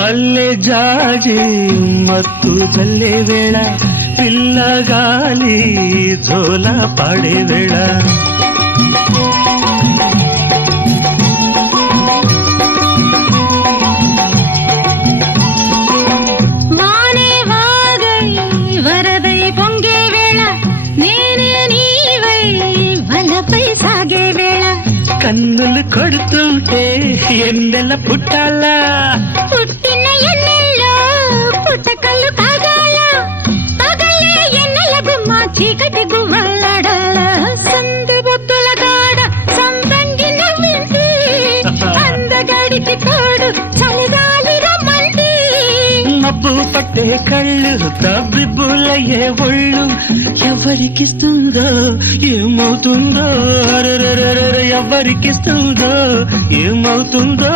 మల్లె జాజి మత్తు చల్లే వేళ పిల్లగాలి జోల పాడే వేళ వానే వాగై వరదై పొంగే వేళ నేనే నీవై వలపై సాగే వేళ కన్నులు కొడుతుంటే ఎన్నెల పుట్టాలా పుట్టిన ఎన్నెల్లో పుట్టకల్లు కాగాల పగలే ఎన్నెల గుమ్మ చీకటి గువ్వలాడాల సందు బొత్తుల కాడ సంపంగి నవ్వింది అందగడికి తోడు చలిగాలి రమ్మంది మబ్బు పట్టే కళ్ళు తబ్బిబ్బులయ్యే ఒళ్ళు ఎవరికిస్తుందో ఏమవుతుందో ఎవరికిస్తుందో ఏమవుతుందో